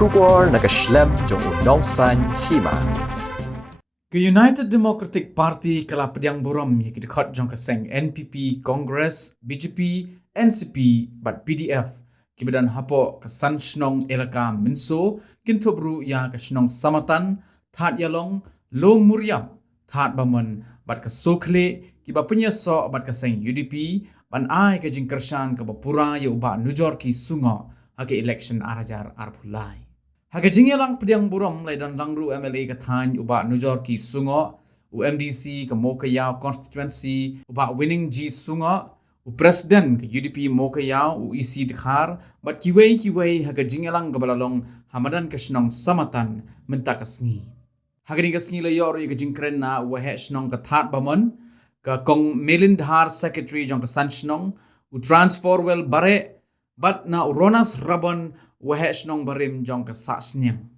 Kubor nakaslem jong unongsan hima. Ke United Democratic Party kala pediang buram ye kidikot jong kaseng NPP, Congress, BJP, NCP, bat PDF. Kibedan hapo kesan shnong elaka minso kintobru ya ke shnong samatan, that yalong, lo muriam, that baman, bat ke sokle, kiba punya so bat kaseng UDP, ban ai ke jingkershan ke bapura ye uba nujor ki sungo, hake election arajar arpulai. Haga jingelang pediang buram lai dan langru MLA ke thany uba nujor ki sungo, UMDC ke Mokayau constituency uba winning G sungo, u president ke UDP Mokayau UEC dikhar, bat kiwei haga jingelang ke balalong hamadan ke shnong samatan minta kesngi. Haga ni kesngi lai yor ye ke jingkren na wahe shnong ke that bamon, ke kong Melindhar secretary jong ke san shnong, u transfer well bare, bat na uronas rabon wahe shnong barim jong ke saksnyang.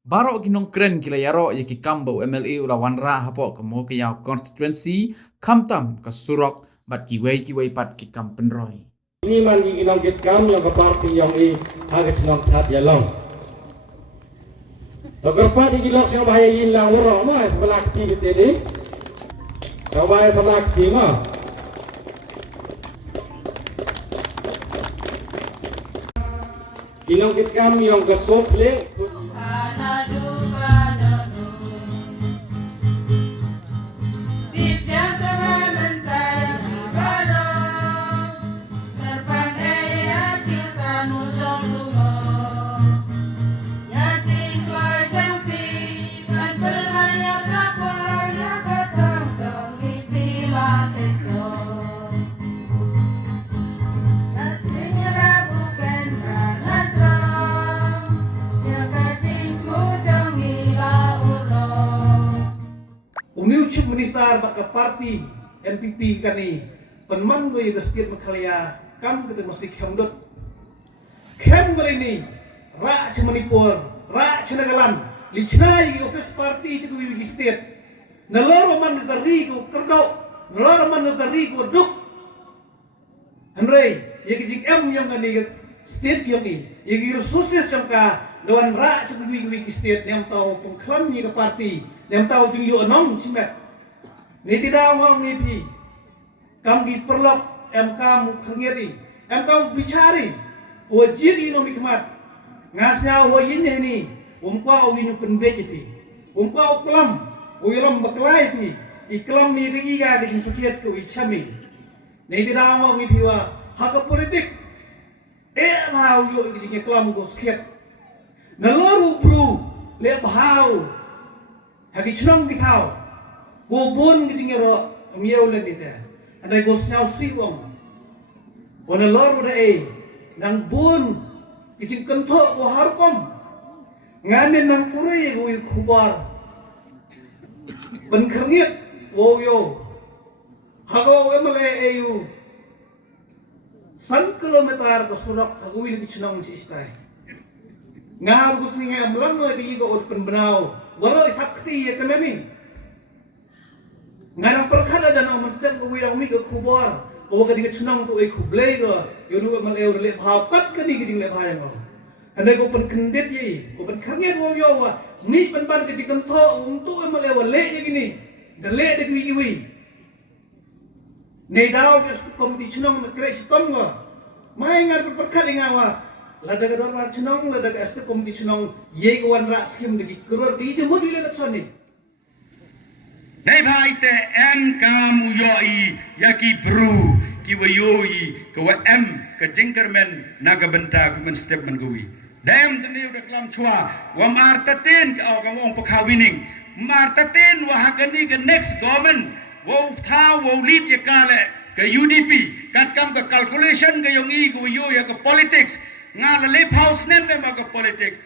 Baro kinong kren kila yaro ye ki kambo MLA ula wanra hapo ke Mokayau constituency kamtam ke surok bat kiwei pat ki kampenroy. Ini man di kinong kit kam yang ke parti yang i hagis nong tat yalong. Beberapa di kilok yang bahaya yin lang urok mo ay pelakti gitu ini. Kau bahaya pelakti mo. Kinongkit kami yang kesokle. Uniu chief minister baka parti NPP kani penman go yung state makhalaya kam kita masih kemdot kem ini ra sa Manipur ra sa Nagaland lichna yung office party sa Kuwigi state nalaro man gari ko kerdo nalaro man gari ko duk Henry yung M yung kani state yung yung resources yung ka dawan ra sa Kuwigi state niyang tao pengklam niya ka party nem tahu jeng yo anong simet ni tidak ngong ngipi kam gi perlok MK mu khangeri MK bichari o jiri no mikmat ngasnya o yin ni umpa o winu penbet pi umpa o klam o yoram baklai pi iklam mi gi ga gi sukiat ko ichami ni tidak ngong ngipi wa hak politik mau yo gi jeng klam go sukiat naloru bru le bahau hagi chnong di kau go bon gi jingero miau le nita andai go siau siwong wana lor da nang bon gi jing kentho go harkom ngane nang puri go khubar ban khrngit wo yo hago emale eu 1 kilometer ke surak hago wi gi chnong si istai ngar go singe amlang di go ut penbenau waro itakti ya kemeni ngarang perkara dan aman sedang ko wirang mi ko khubor ko ka diga chunang to e khublei go yunu mal eu le phao kat ka di jing le phai ngo andai ko pen kendet yi ko pen khange go yo wa mi pen ban ka jing kan tho tu mal eu le ye gini de le de wi wi nei dau ka komiti chunang na kre stom go mai ngar perkara ngawa lada ka dorwar chnong lada ka este komiti chnong ye ko wan ra skim de kuror ti je modi le tsani nei bhai te en kam uyoi yaki bru ki wayoi ko em ka jinkermen naga benta ku men step men gowi dem de new de klam chua wa mar tatin ka ka wong pakha winning mar tatin wa hagani ka next government wo tha wo lead ye kale ka UDP kat kam ka calculation ka yongi ko yo ya ka politics ngala lip house nembe maga politics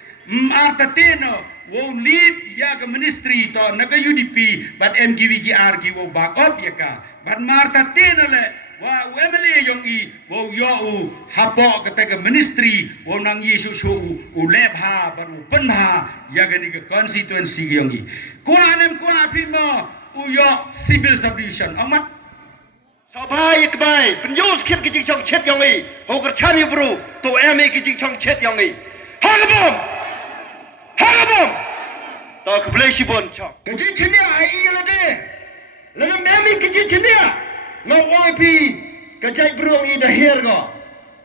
artatino wo lead ya ka ministry to naga UDP but MGVGR gi wo back up ya ka but martatino le wa MLA yong i wo yo u hapo ka ta ministry wo nang yesu shu u leb ha but u pen ha ya ga ni ka constituency yong i kwa nem kwa pimo u yo civil subdivision amat Sabai ikbai penyus kit kijing chong chet yong i hoker chani bru to eme kijing chong chet yong i hagabom bom. Tak kebelah si bon chok. Kecil cina ai la de. Lalu memi kecil cina. Ngau OIP kecai berung i dahir ko.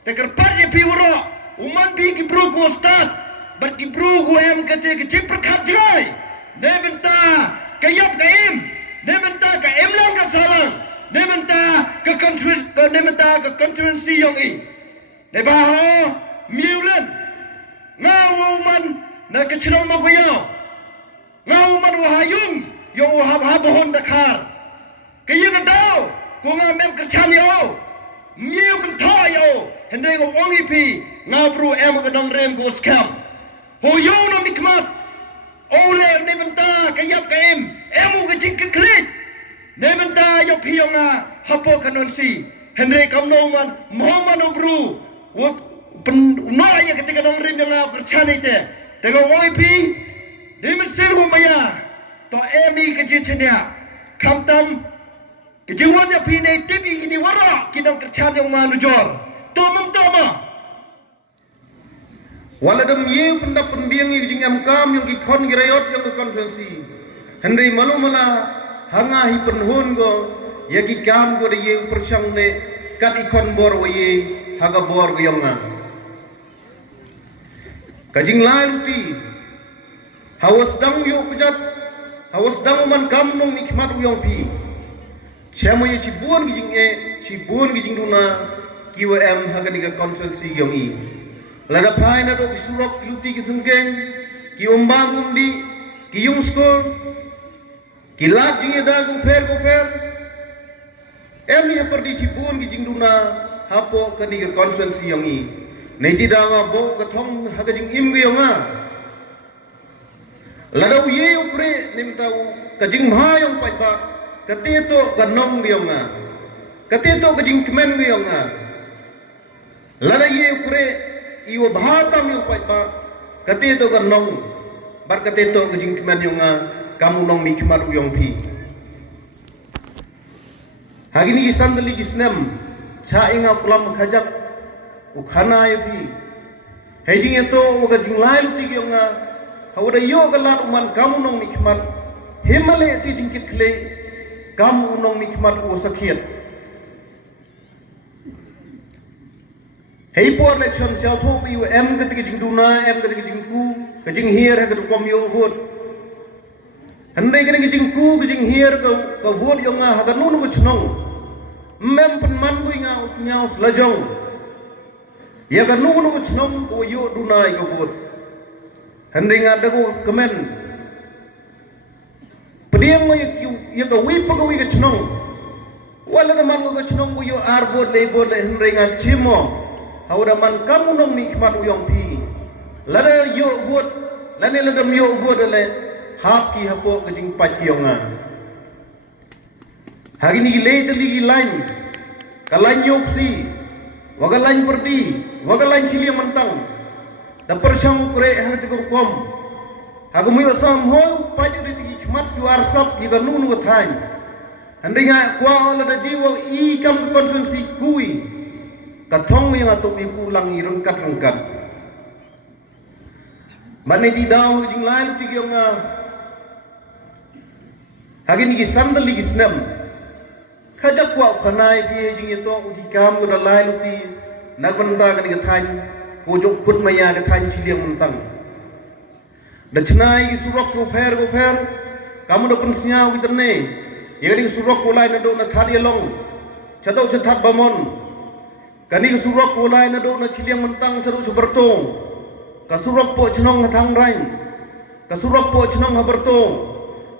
Teker parje pi woro. Uman pi ki bro ko start. Bar ki bro ko em kete kecil perkat jai. Ne benta kayap ka em. Ne benta ka em lang ka salang. Ne benta ka conference yang i. Ne ba ho miulen. Ngau man na kecilong mo ko yaw. Ngau man wahayung yo wahab-habon Dakar. Kaya ka daw kung mem kerchan yo. Miu kan tho yo. Hendai ko wong ipi ngabru em ka dong rem ko scam. Ho yo no mikmat. Ole ne benta kayap ka em ka jingkit klit. Ne benta yo piyonga hapo kanonsi. Hendai kam no man Muhammad obru. No ya ketika dong rem yang kerchan ite. Tengok wong ipi di Mesir maya to emi kejadiannya kamtam kejiwannya pine tibi ini wara kidang kerjaan yang manujor to mama waladam ye pendak penbiang yang jingam kam yang gikon girayot yang ke konferensi hendai malu mala hanga hi penhun go ya gikam go de ye persang ne kat ikon bor ye haga bor go yang kajing laluti hawas dang yo kejat hawas dang man kam nong nikmat uyong pi chemo ye chibun gijing duna QM haga niga konsensi yong i lada pai na do kisurok kiluti kisengkeng ki ombang umbi ki yung skor ki lat jing da go fer em ye perdi chibun gijing duna hapo ka niga konsensi yong i nei ti da nga bo ka thong haga jing im ge yong a ladau ye ukre nimtau kajing mahayong paipa kateto ganong giyonga kateto kajing kemen giyonga lada ye ukre iwo bahatam yung paipa kateto ganong bar kateto kajing kemen yonga kamu nong mikmat uyong pi hagini gisandali gisnem cha inga pulam khajak ukhana ye pi hejing eto kajing lai luti giyonga hawada yo galat uman kamu nong nikmat himale ti jingkit kle kamu nong nikmat o sakhiat hei por election siao tho bi em ka ti jing duna em ka ti jing ku ka jing hier ha ka kom yo vote handai ka jing ku ka jing hier ka vote yo nga ha ka nu ko chnong mem pan man ko nga usnya us lajong ya ka nu ko chnong ko yo duna ka vote handai ngada ko kemen pediang mo ya ka wi pa ka wi ka chnong wala naman ko ka chnong ko yo arbot le handai ngad chimo hawda man kamu nong nikmat uyong pi lada yo vot lane ladam yo vot le hap ki hapo ka jing pat kiyonga hari ni le tali lain kalan yoksi wagalan perdi wagalan cili mentang dan persang ukre hati ko kom hago muyo sam ho paju de tigi khmat ki warsap ki ga nunu ko thain handinga kwa la da jiwo i kam ko konsensi kui kathong yang atau iku langi rengkat mane di daw jing lain tigi nga hagi ni sandal ligi snam khajak kwa khanai pi jing to ki kam ko da lain ti nagbanta ka ni thain ko jok khut maya ka thain chiliang mentang dachnai ki surok ko fer kamu do pensia wi terne yeri surok ko lain do na thadi long chado chathat bamon kani ki surok ko lain do na chiliang mentang chado chuberto ka surok po chnong thang rain ka surok po chnong haberto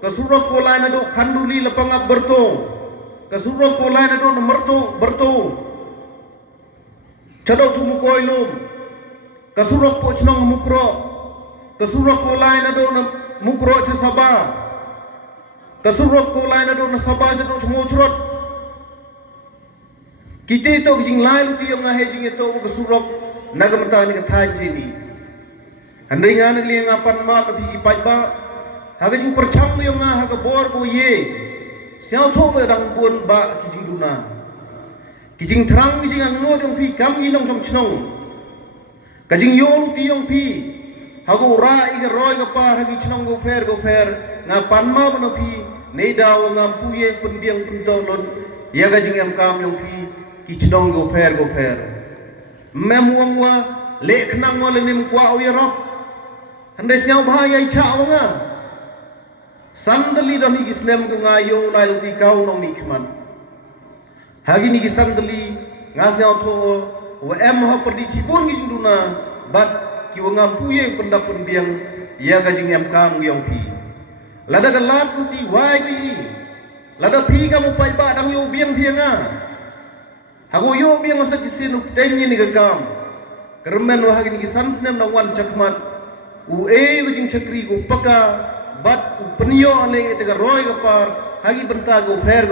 ka surok ko lain do khanduli lapangak berto ka surok ko lain do na merto berto chado chumu koilum kasurok po chnong mukro kasurok ko lain do na mukro cha saba kasurok ko lain do na saba cha do chmo chrot kite to jing lain ti yo ngahe jing to kasurok nagamta ni ka than jini andai nga nagli nga pan ma ka bi pai ba haga jing percham yo nga haga bor ko ye siao tho ba dang buon ba ki jing duna ki jing thrang ki jing ang no dong pi kam gi nong chong chnong kajing yong ti yong pi hago ra iga roy ga par hagi chnong go fer nga panma bano phi nei daw ngam puye penbiang pentolon ya ga jing em kam yong phi ki chnong go fer mem wong wa le khnang wa le nim kwa o yarop hande siaw bha yai cha wa nga sandali don hi gisnem go nga yo lai lu ti kau nong ni khman hagi ni sandali nga siaw tho wa em ha perdi chibun gi juduna bat ki wa ngam puye pendap penbiang ya ga jing em kam yong phi lada ga lat ti wai gi lada phi ga mu pai ba dang yo biang phianga hago yo biang sa jisin tenyi ni ga kam kermen wa hagi ni san snem na wan chakmat u e go jing chakri go paka bat u penyo ale te ga roy ga par hagi benta go pher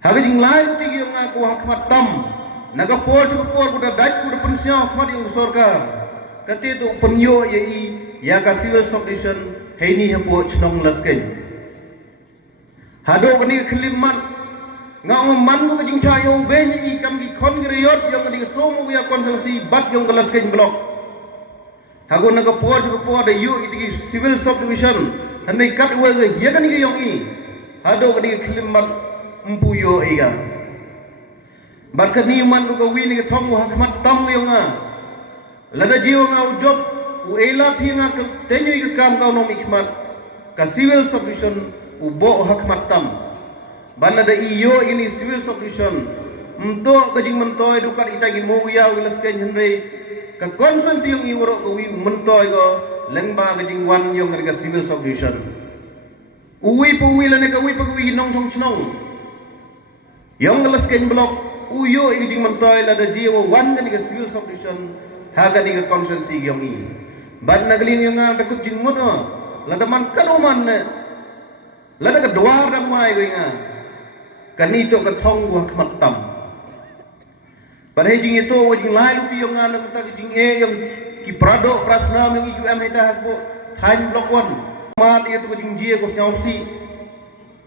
hagi jing lain ti gi nga ko hakmat tam naga por buda dai ku pensio khmat yung sarkar kate to penyo ye i ya ka civil subdivision heini hapo chnong lasken hado gani khlimat ngau man mo jing cha yo be ni kam gi khon gi riot yung di somu ya konsensi bat yung lasken block hago naga por de yu iti civil subdivision hanai kat we ge ye gani gi yong i hado gani khlimat mpu yo iga barkani man ko wini ke thong wa khmat tam yo nga lada jiwa nga job u ela phinga ka tenyu ka kam ka no mikmat ka civil subdivision u bo hakmat tam banna da iyo ini civil subdivision mto ka jing mentoy dukat itagi mo ya wilas ken henre ka conference yung iworo ko wi mentoy ko lengba ka jing wan yung ka civil subdivision uwi pu wi lane ka wi pa wi nong chong chnong yung galas ken block uyo ijing mentoy lada jiwa wan ga civil subdivision haga ni consensi gyong i ban nagling yung nga dakut jing mo lada man kanuman lada ka dwar dang mai go nga kanito ka thong wa khmat tam ban he jing ito wa jing lai lu ti yung nga nang ta jing e yung ki prado prasnam yung iqm heta hakbo thain block 1 ma dia to jing jie ko siausi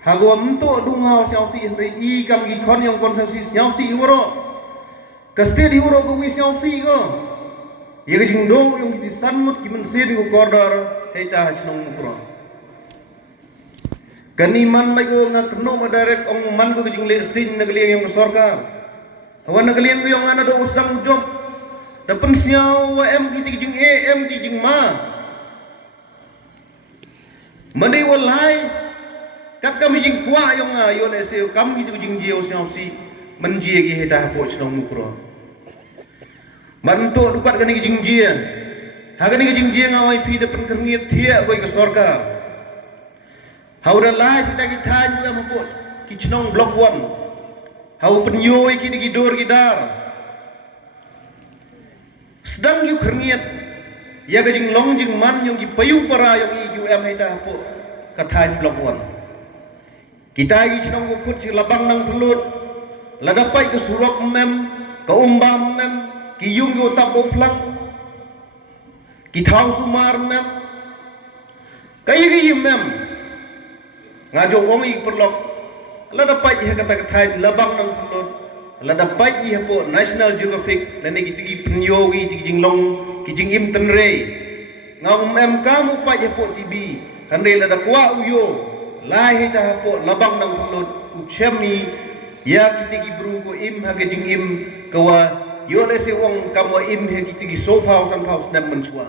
hago mto dunga siausi henry i kam gi khon yung consensi siausi woro kaste di woro go wi siausi go ye ga jing dong yung ki sanmut ki mensin go kordor heta chnong mukro kani man mai go nga kno ma direct ong man go jing le stin nagliang yung sarkar awan nagliang go yung ana do usdang job dapen siaw wa em ki jing e em ti jing ma mandi walai kat kami jing kwa yung yo le se kam gitu jing jio siausi menjie gi heta po chnong mukro bantu dukat gani jing jie hagani jing jie ngawai pi de penkerngit thia goi ka sarkar hauda lai sita ki than ya mapo ki chnong block 1 hau penyoi ki di dor gidar sedang yu kerngiat ya ga jing long jing man yung ki payu para yung i em heta po ka than block 1 kita gi chnong ko khut labang nang pelut ladapai ke surok mem ka umbam mem ki yung yo tap oplang ki thau sumar mem kai gi mem ngajo wong i perlok ladapai he kata thai labang nang pelut ladapai i po National Geographic lane gi tigi penyogi tigi jinglong ki jingim tenre ngau mem kamu pa je po tibi hande lada kwa uyo lai ta po labang nang pelut uchemi ya kitigi bru ko im ha ke jingim kawa yo le se wong kamwa im he kitigi sofa san paus nem mensua